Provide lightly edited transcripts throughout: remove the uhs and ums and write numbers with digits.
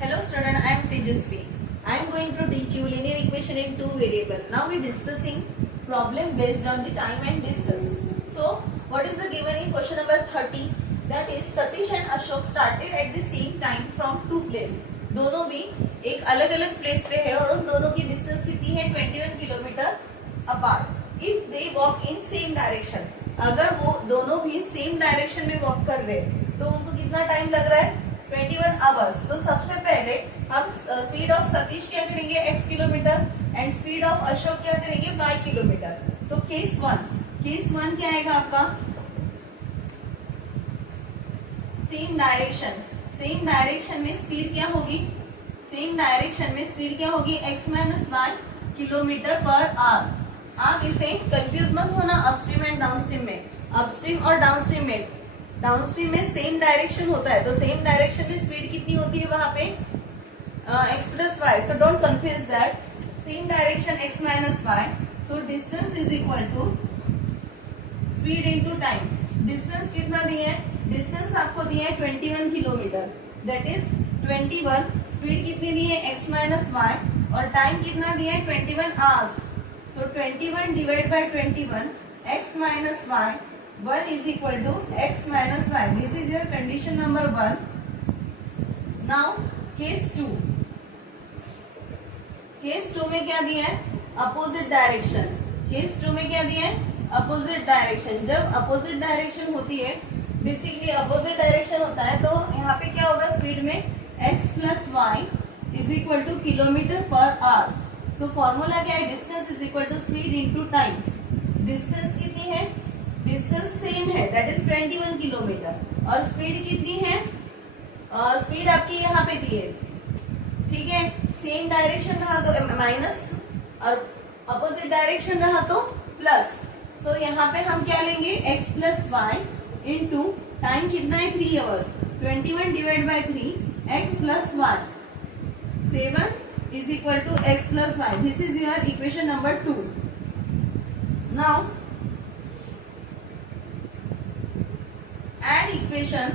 Hello student, I am Tejasvi. I am going to teach you linear equation in two variable. Now we are discussing problem based on the time and distance. So what is the given in question number 30? That is Satish and Ashok started at the same time from two places. दोनों भी एक अलग अलग place पे है और उन दोनों की डिस्टेंस कितनी है 21 kilometre apart. If they walk in same direction, अगर वो दोनों भी सेम डायरेक्शन में वॉक कर रहे हैं तो उनको कितना टाइम लग रहा है 21 आवर्स. तो सबसे पहले हम स्पीड ऑफ सतीश क्या करेंगे x kilometre and speed of Ashok क्या करेंगे y kilometre. So case one क्या आएगा आपका सेम डायरेक्शन में स्पीड क्या होगी x minus y kilometre per hour. आप इसे कंफ्यूज मत होना अपस्ट्रीम एंड डाउनस्ट्रीम में. अपस्ट्रीम और डाउनस्ट्रीम में सेम डायरेक्शन होता है, तो सेम डायरेक्शन में स्पीड कितनी होती है वहां पे x plus y. So don't confuse that. Same direction x minus y. So distance is equal to speed into time. Distance कितना दिया है? डिस्टेंस आपको दिया है 21 किलोमीटर. That is 21. स्पीड कितनी दी है x माइनस वाई और टाइम कितना दिया है 21 hours. So 21 divide by 21 x minus y 1 is equal to x minus y. This is your condition number 1. Now case 2. Case 2 में क्या दिया है? Opposite direction. केस 2 में क्या दिया है? Opposite direction. जब अपोजिट डायरेक्शन होती है, बेसिकली अपोजिट डायरेक्शन होता है, तो यहाँ पे क्या होगा स्पीड में x plus y is equal to kilometre per hour. So formula क्या है? Distance is equal to speed into time. Distance कितनी है? डिस्टेंस सेम है, दैट इज 21 किलोमीटर. और स्पीड कितनी है? स्पीड आपकी यहाँ पे दी है, ठीक है. सेम डायरेक्शन रहा तो माइनस और अपोजिट डायरेक्शन रहा तो प्लस. सो यहाँ पे हम क्या लेंगे? x plus y into time कितना है 3 hours. 21 divide by 3 x plus y 7 is equal to x plus y. This is your equation number 2. Now add equation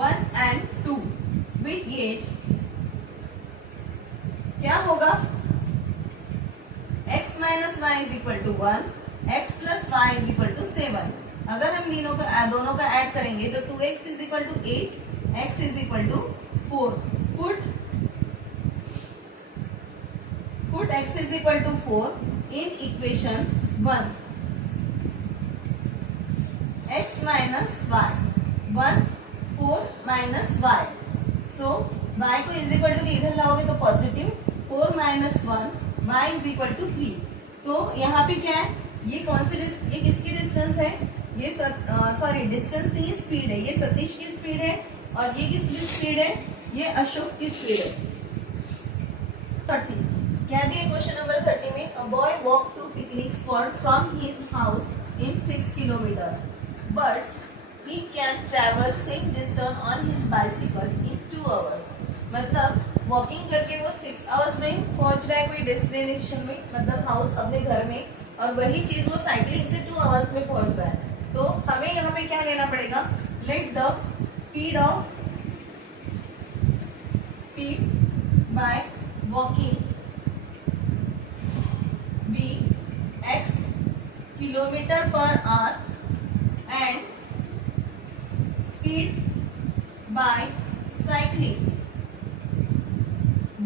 1 and 2. We get क्या होगा? x minus y is equal to 1, x plus y is equal to 7. अगर हम दोनों का add करेंगे तो 2x is equal to 8, x is equal to 4. Put x is equal to 4 in equation 1. x minus y 1 4 minus y. so y को is equal to इधर लाओगे तो positive 4 minus 1 y is equal to 3. तो यहाँ पे क्या है? ये कौन सी ये किसकी डिस्टेंस है? ये सॉरी डिस्टेंस नहीं, स्पीड है. ये सतीश की स्पीड है और ये किसकी स्पीड है? ये अशोक की स्पीड है. 30 क्या दिए क्वेश्चन नंबर 30 में? A boy walk to picnic spot from his house in 6 kilometre. But he can travel same distance on his bicycle in 2 hours. मतलब वॉकिंग करके वो 6 आवर्स में पहुंच रहा है कोई डेस्टिनेशन में, मतलब हाउस अपने घर में, और वही चीज वो साइकिलिंग से 2 आवर्स में पहुंच रहा है. तो हमें यहाँ पे क्या लेना पड़ेगा? Let the speed by walking be x kilometre per hour and speed by cycling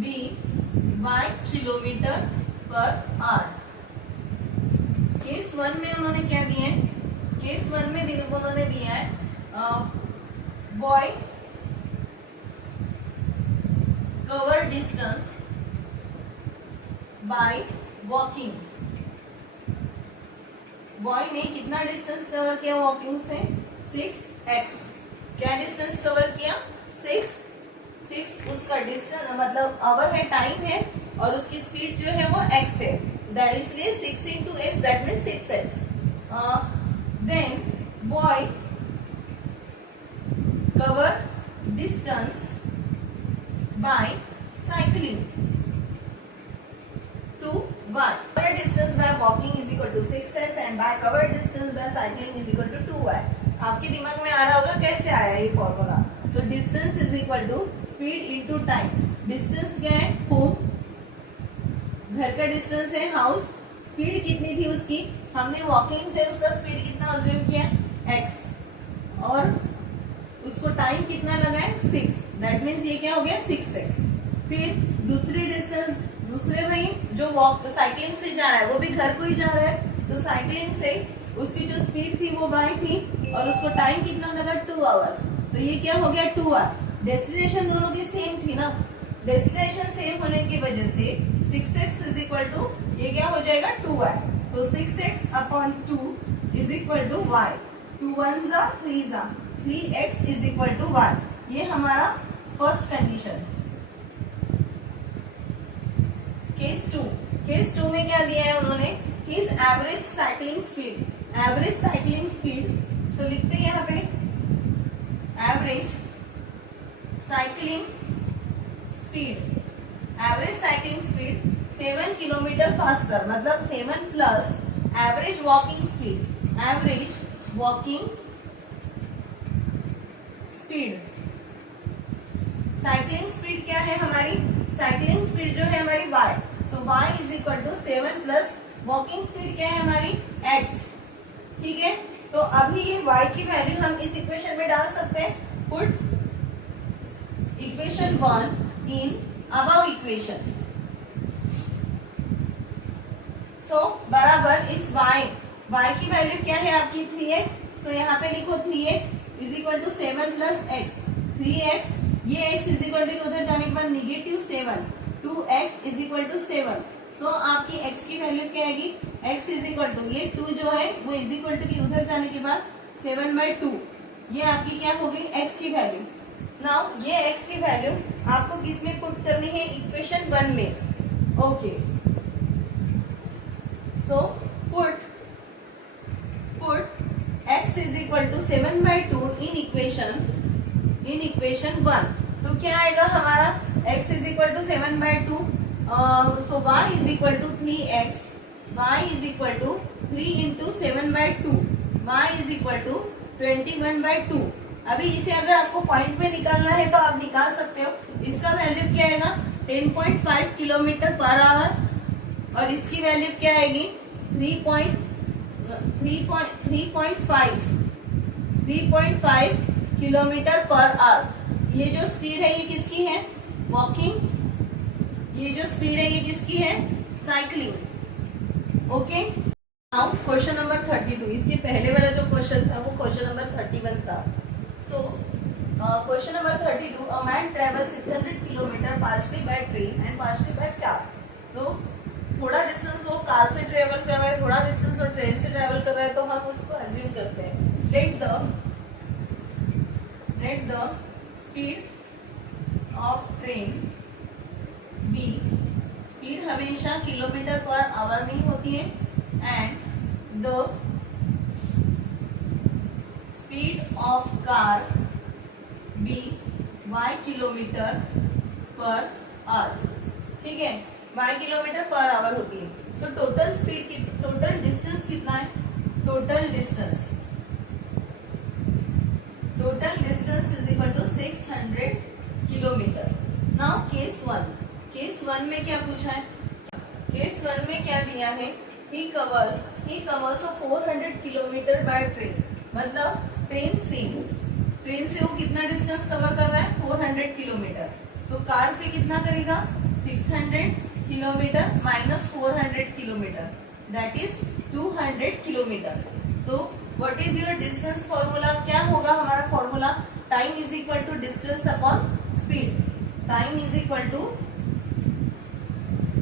b by kilometre per hour. Case 1 में उन्होंने क्या दिया है? केस 1 में उन्होंने दिया है boy cover distance by walking. Boy ने कितना डिस्टेंस कवर किया वॉकिंग से? 6x. क्या डिस्टेंस कवर किया? 6. उसका डिस्टेंस मतलब आवर है, टाइम है, और उसकी स्पीड जो है वो x है. दैट इसलिए 6 into x, that means 6x. Then boy cover distance by cycling to y. Covered distance by walking is equal to 6x and by covered distance by cycling is equal to 2y. आपके दिमाग में आ रहा होगा कैसे आया ये formula. So distance is equal to speed into time. Distance क्या है? होम, घर का डिस्टेंस है हाउस। स्पीड कितनी थी उसकी? हमने वॉकिंग से उसका स्पीड कितना अज्यूम किया? x, और उसको टाइम कितना लगा है? 6। दैट मीन्स ये क्या हो गया? 6x। फिर दूसरी डिस्टेंस, दूसरे भाई जो वॉक साइकिलिंग से जा रहा है वो भी घर को ही जा रहा है, तो साइकिलिंग से उसकी जो स्पीड थी वो y थी, और उसको टाइम कितना लगा? 2 आवर्स। तो ये क्या हो गया? 2 आवर। डेस्टिनेशन दोनों की सेम थी ना, डेस्टिनेशन सेम होने की वजह से 6x इज इक्वल टू ये क्या हो जाएगा? 2y। So 6x upon 2 is equal to y। 2 1 जा 3 जा 3x is equal to y। ये हमारा फर्स्ट कंडीशन। केस 2, केस 2 में क्या दिया है उन्होंने? His average cycling speed, average cycling speed, तो लिखते हैं यहाँ पे average cycling speed, average cycling speed 7 kilometre faster, मतलब 7 plus average walking speed, average walking speed. Cycling speed क्या है हमारी? साइकिलिंग स्पीड जो है हमारी y, so y is equal to 7 plus walking speed क्या है हमारी? x। ठीक है, तो अभी ये y की वैल्यू हम इस इक्वेशन में डाल सकते हैं। Put equation 1 in above equation. So बराबर इस y की वैल्यू क्या है आपकी? 3x। सो यहाँ पे लिखो 3x is equal to 7 plus x, 3x, ये x इज इक्वल टू उधर जाने के बाद -7, 2x इज इक्वल टू 7। सो आपकी x की वैल्यू क्या आएगी? x इज इक्वल टू ये 2 जो है वो इज इक्वल टू की उधर जाने के बाद 7/2, ये आपकी क्या होगी? x की वैल्यू। नाउ ये x की वैल्यू आपको किस में पुट करनी है? इक्वेशन 1 में। Okay, so put x is equal to 7/2 in equation 1। तो क्या आएगा हमारा? x is equal to 7/2, so y is equal to 3x, y is equal to 3 into 7/2, y is equal to 21/2। अभी इसे अगर आपको पॉइंट में निकालना है तो आप निकाल सकते हो। इसका वैल्यू क्या आएगा? 10.5 किलोमीटर पर आवर, और इसकी वैल्यू क्या आएगी? 3.5 किलोमीटर पर आवर। ये जो स्पीड है ये किसकी है? वॉकिंग। ये जो स्पीड है ये किसकी है? Cycling. Okay, now question number 32। इसके पहले वाला जो क्वेश्चन था वो क्वेश्चन नंबर 31 था। So question number 32, a man travel 600 kilometre partially by train and partially by car. तो थोड़ा डिस्टेंस वो कार से ट्रेवल कर रहा है, थोड़ा डिस्टेंस वो ट्रेन से ट्रेवल कर रहा है, तो हम उसको अज्यूम करते हैं। Let the speed of train be, speed हमेशा किलोमीटर पर आवर में ही होती है, and the speed of car be y kilometre per hour. ठीक है, y किलोमीटर पर आवर होती है। So total speed, total distance कितना है? Total distance is equal to 600 kilometre. Now case 1 में क्या पूछा है? केस 1 में क्या दिया है? ही कवर्स 400 किलोमीटर बाय ट्रेन, मतलब ट्रेन से वो कितना डिस्टेंस कवर कर रहा है? 400 किलोमीटर। सो कार से कितना करेगा? 600 kilometre minus 400 kilometre, that is 200 kilometre. So what is your distance formula? क्या होगा हमारा formula? Time is equal to distance upon speed. Time is equal to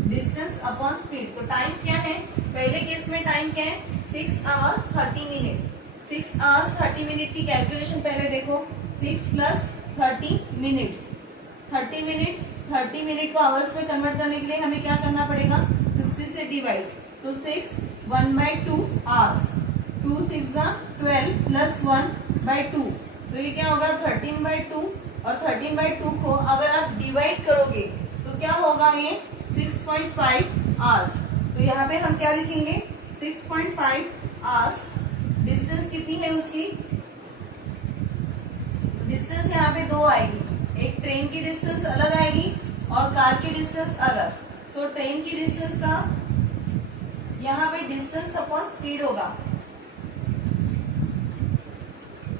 distance upon speed. तो टाइम क्या है? पहले केस में टाइम क्या है? 6 hours 30 minutes। 6 hours 30 minutes की कैलकुलेशन पहले देखो। 6 प्लस 30 मिनट, 30 मिनट को आवर्स में कन्वर्ट करने के लिए हमें क्या करना पड़ेगा? 60 से डिवाइड। सो 6 1/2 आवर्स, 2 6 12 प्लस 1/2, तो ये क्या होगा? 13/2। और 13/2 को अगर आप डिवाइड करोगे तो क्या होगा? ये 6.5 आवर्स। तो यहाँ पे हम क्या लिखेंगे? 6.5 आवर्स। डिस्टेंस कितनी है उसकी? डिस्टेंस यहाँ पे दो आएगी, एक ट्रेन की डिस्टेंस अलग आएगी और कार की डिस्टेंस अलग। सो ट्रेन की डिस्टेंस का यहाँ पे डिस्टेंस अपॉन स्पीड होगा,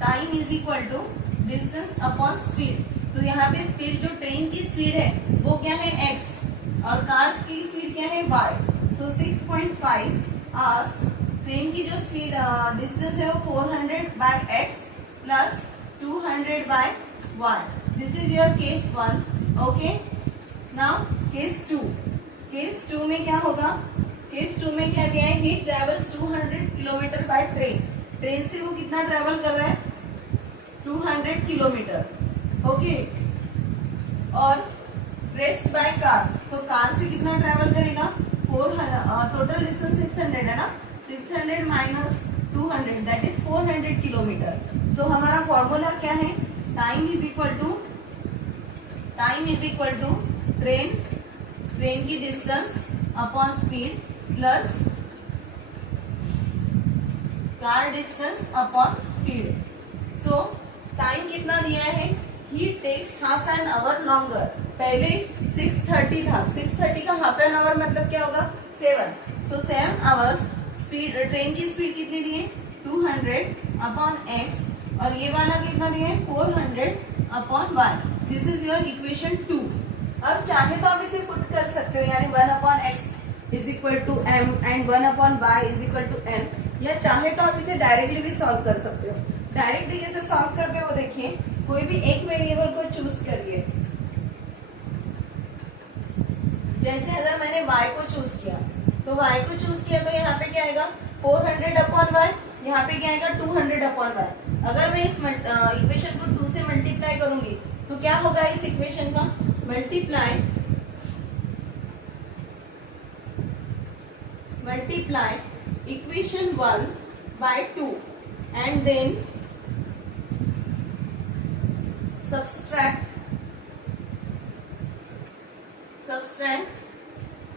time is equal to distance upon speed. तो यहाँ पे स्पीड जो ट्रेन की स्पीड है वो क्या है x और कार्स की स्पीड क्या है y। सो 6.5 आवर्स ट्रेन की जो स्पीड डिस्टेंस है वो 400 by x plus 200 by y। This is your case 1। Okay, now case 2। Case 2 में क्या होगा? केस 2 में क्या दिया है? ही travels 200 kilometre by train. Train से वो कितना ट्रेवल कर रहा है? 200 किलोमीटर। ओके, और rest by car. So car से कितना ट्रेवल करेगा? 400, टोटल डिस्टेंस 600 है ना, 600 minus 200 that is 400 kilometre. So हमारा फॉर्मूला क्या है? Time is equal to train की distance upon speed plus car distance upon speed. So time कितना दिया है? He takes half an hour longer. पहले 6:30 था, 6:30 का हाफ एन आवर मतलब क्या होगा? 7। सो 7 आवर्स स्पीड, ट्रेन की स्पीड कितनी दी है? 200 अपॉन x और ये वाला कितना दिया है? 400 upon y। This is your equation 2। अब चाहे तो आप इसे पुट कर सकते हो, यानी 1 upon x is equal to m and 1 upon y is equal to n, या चाहे तो आप इसे डायरेक्टली भी सॉल्व कर सकते हो। डायरेक्टली जैसे सॉल्व करते हो देखिए, कोई भी एक वेरिएबल को चूज करिए। जैसे अगर मैंने y को चूज किया तो तो यहाँ पे क्या आएगा? 400 अपॉन y, यहाँ पे क्या आएगा? 200 अपॉन y। अगर मैं इस इक्वेशन को 2 से मल्टीप्लाई करूंगी तो क्या होगा इस इक्वेशन का? Multiply equation 1 by 2 and then subtract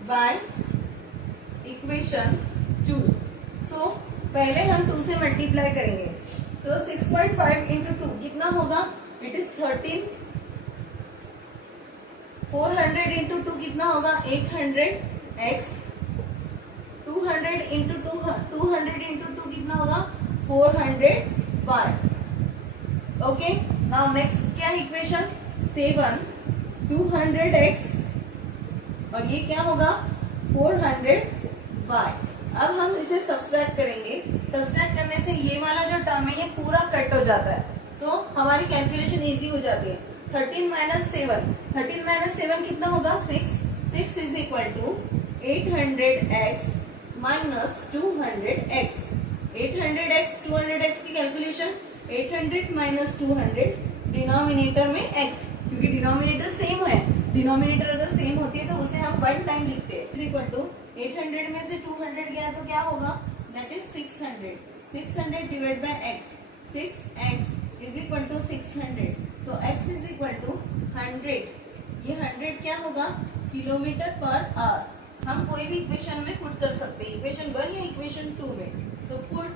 by equation 2। सो पहले हम 2 से मल्टीप्लाई करेंगे तो 6.5 इंटू 2 कितना होगा? It is 13। 400 इंटू 2 कितना होगा? 800 x। 200 इंटू 2 कितना होगा? 400 y। ओके, नाउ नेक्स्ट क्या इक्वेशन? 7 200x और ये क्या होगा? 400 y। अब हम इसे सब्सट्रैक्ट करेंगे। सब्सट्रैक्ट करने से ये वाला जो टर्म है ये पूरा कट हो जाता है। सो हमारी कैलकुलेशन इजी हो जाती है। 13 माइनस 7 कितना होगा? 6 is equal to 800x minus 200x। 800x 200x की कैलकुलेशन 800 माइनस 200 डिनोमिनेटर में x, क्योंकि डिनोमिनेटर सेम है। डिनोमिनेटर अगर सेम होती है तो उसे हम 1 टाइम लिखते हैं। इज इक्वल टू 800 में से 200 गया तो क्या होगा? That is 600। 600 divide by x, 6x is equal to 600। So x is equal to 100। ये 100 क्या होगा? Kilometre per our. हम कोई भी इक्वेशन में पुट कर सकते हैं, इक्वेशन 1 या इक्वेशन 2 में। So put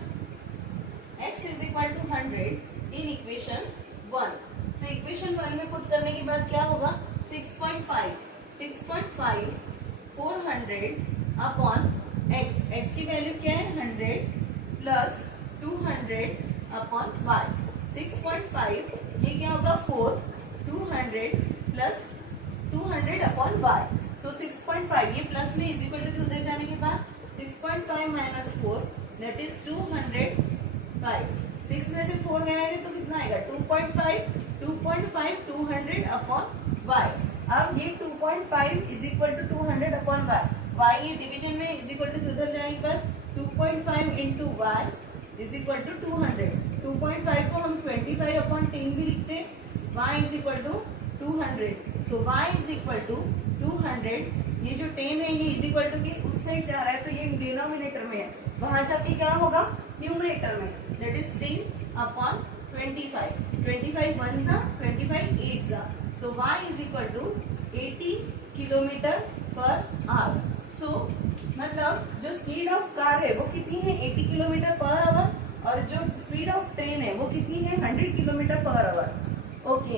x is equal to 100 in equation 1। So equation 1 में पुट करने के बाद क्या होगा? 6.5 400 अपॉन x की वैल्यू क्या है? 100 प्लस 200 अपॉन y। 6.5 ये क्या होगा? 4 200 प्लस 200 अपॉन y। सो 6.5 ये प्लस में इज इक्वल टू उधर जाने के बाद 6.5 माइनस 4 दैट इज 205। 6 में से 4 गया तो कितना आएगा? 2.5 200 अपॉन y। अब ये 2.5 is equal to 200 upon y ये डिवीजन में इज इक्वल टू उधर जाने के बाद 2.5 into y is equal to 200। 2.5 को हम 25 अपॉन 10 भी लिखते हैं। y is equal to 200। So y is equal to 200। ये जो 10 है ये इज इक्वल टू की उस साइड जा रहा है तो ये डिनोमिनेटर में है, वहां जाके क्या होगा? न्यूमरेटर में, दैट इज 10 अपॉन 25। 25 1 जा 25 8 जा। So y is equal to 80 kilometre per hour. So मतलब जो स्पीड ऑफ कार है वो कितनी है? 80 किलोमीटर पर आवर और जो स्पीड ऑफ ट्रेन है वो कितनी है? 100 किलोमीटर पर आवर। ओके